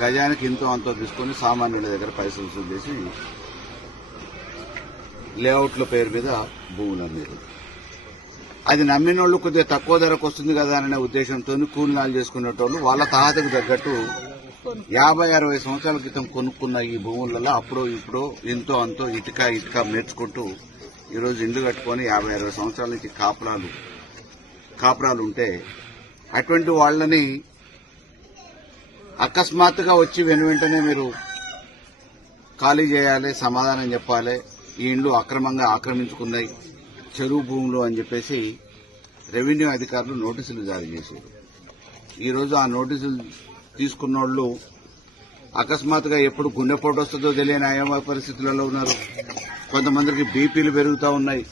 గజానికి ఇంతో అంతో తీసుకుని సామాన్యుల దగ్గర పైసలు వసూలు చేసి లేఅవుట్ల పేరు మీద భూములు అమ్మేది. అది నమ్మిన వాళ్ళు కొద్దిగా తక్కువ ధరకు వస్తుంది కదా అనే ఉద్దేశంతో కూలినాలు చేసుకునేటోళ్ళు వాళ్ళ తాహతకు తగ్గట్టు 50-60 సంవత్సరాల క్రితం కొనుక్కున్న ఈ భూములలో అప్పుడో ఇప్పుడు ఎంతో అంతో ఇటుక మేర్చుకుంటూ ఈరోజు ఇండ్లు కట్టుకుని 50-60 సంవత్సరాల నుంచి కాపురాలు ఉంటే అటువంటి వాళ్ళని అకస్మాత్తుగా వచ్చి వెంటనే మీరు ఖాళీ చేయాలి, సమాధానం చెప్పాలి, ఈ ఇండ్లు అక్రమంగా ఆక్రమించుకున్నాయి, చెరువు భూములు అని చెప్పేసి రెవెన్యూ అధికారులు నోటీసులు జారీ చేశారు. ఈరోజు ఆ నోటీసులు తీసుకున్నోళ్లు అకస్మాత్తుగా ఎప్పుడు గుండెపోటు వస్తుందో తెలియని అయోమయ పరిస్థితులలో ఉన్నారు. కొంతమందికి బీపీలు పెరుగుతూ ఉన్నాయి,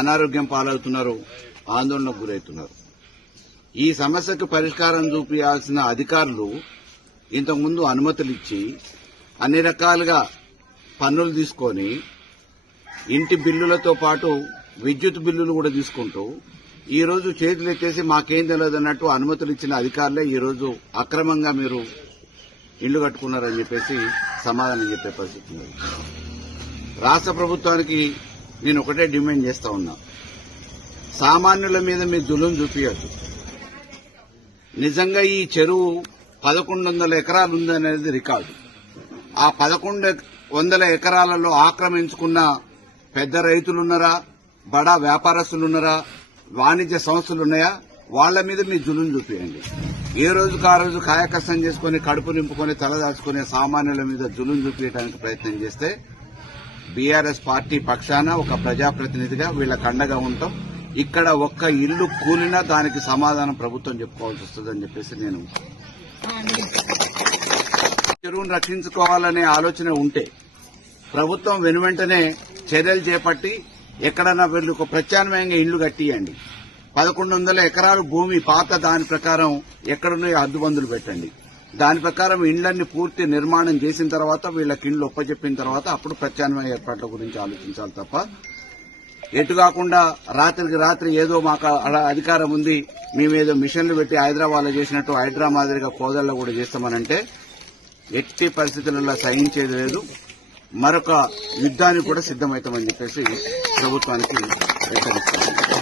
అనారోగ్యం పాలవుతున్నారు, ఆందోళనకు గురవుతున్నారు. ఈ సమస్యకు పరిష్కారం చూపించాల్సిన అధికారులు ఇంతకుముందు అనుమతులు ఇచ్చి అన్ని రకాలుగా పన్నులు తీసుకొని ఇంటి బిల్లులతో పాటు విద్యుత్ బిల్లులు కూడా తీసుకుంటూ ఈ రోజు చేతులు ఎత్తేసి మాకేం తెలియదు అన్నట్టు అనుమతులు ఇచ్చిన అధికారులే ఈ రోజు అక్రమంగా మీరు ఇళ్లు కట్టుకున్నారని చెప్పేసి సమాధానం చెప్పే పరిస్థితి ఉంది. రాష్ట్ర ప్రభుత్వానికి నేను ఒకటే డిమాండ్ చేస్తా ఉన్నా, సామాన్యుల మీద మీ జులుం చూపించద్దు. నిజంగా ఈ చెరువు 1100 ఎకరాలు ఉందనేది రికార్డు. ఆ 1100 ఎకరాలలో ఆక్రమించుకున్న పెద్ద రైతులున్నారా, బడా వ్యాపారస్తులున్నారా, వాణిజ్య సంస్థలున్నాయా, వాళ్ల మీద మీ జులుం చూపించండి. ఏ రోజుకు ఆ రోజు కాయకష్టం చేసుకుని కడుపు నింపుకొని తలదాచుకునే సామాన్యుల మీద జులుం చూపించడానికి ప్రయత్నం చేస్తే బీఆర్ఎస్ పార్టీ పక్షాన ఒక ప్రజాప్రతినిధిగా వీళ్ళకి అండగా ఉంటాం. ఇక్కడ ఒక్క ఇల్లు కూలినా దానికి సమాధానం ప్రభుత్వం చెప్పుకోవాల్సి వస్తుందని చెప్పేసి నేను చెరువును రక్షించుకోవాలనే ఆలోచన ఉంటే ప్రభుత్వం వెనువెంటనే చర్యలు చేపట్టి ఎక్కడన్నా వీళ్ళు ప్రత్యామ్నాయంగా ఇళ్లు కట్టియండి. 1100 ఎకరాలు భూమి పాత దాని ప్రకారం ఎక్కడున్నాయో హద్దుబందులు పెట్టండి. దాని ప్రకారం ఇండ్లన్నీ పూర్తి నిర్మాణం చేసిన తర్వాత వీళ్ళకి ఇండ్లు ఒప్పచెప్పిన తర్వాత అప్పుడు ప్రత్యామ్నాయ ఏర్పాట్ల గురించి ఆలోచించాలి తప్ప ఎటు కాకుండా రాత్రికి రాత్రి ఏదో మాకు అధికారం ఉంది, మేమేదో మిషన్లు పెట్టి హైదరాబాద్ లో చేసినట్టు హైడ్రా మాదిరిగా కోదల్లో కూడా చేస్తామనంటే ఎట్టి పరిస్థితులలో సహించేది లేదు. మరొక యుద్ధానికి కూడా సిద్దమవుతామని చెప్పేసి ప్రభుత్వానికి హెచ్చరిస్తాం.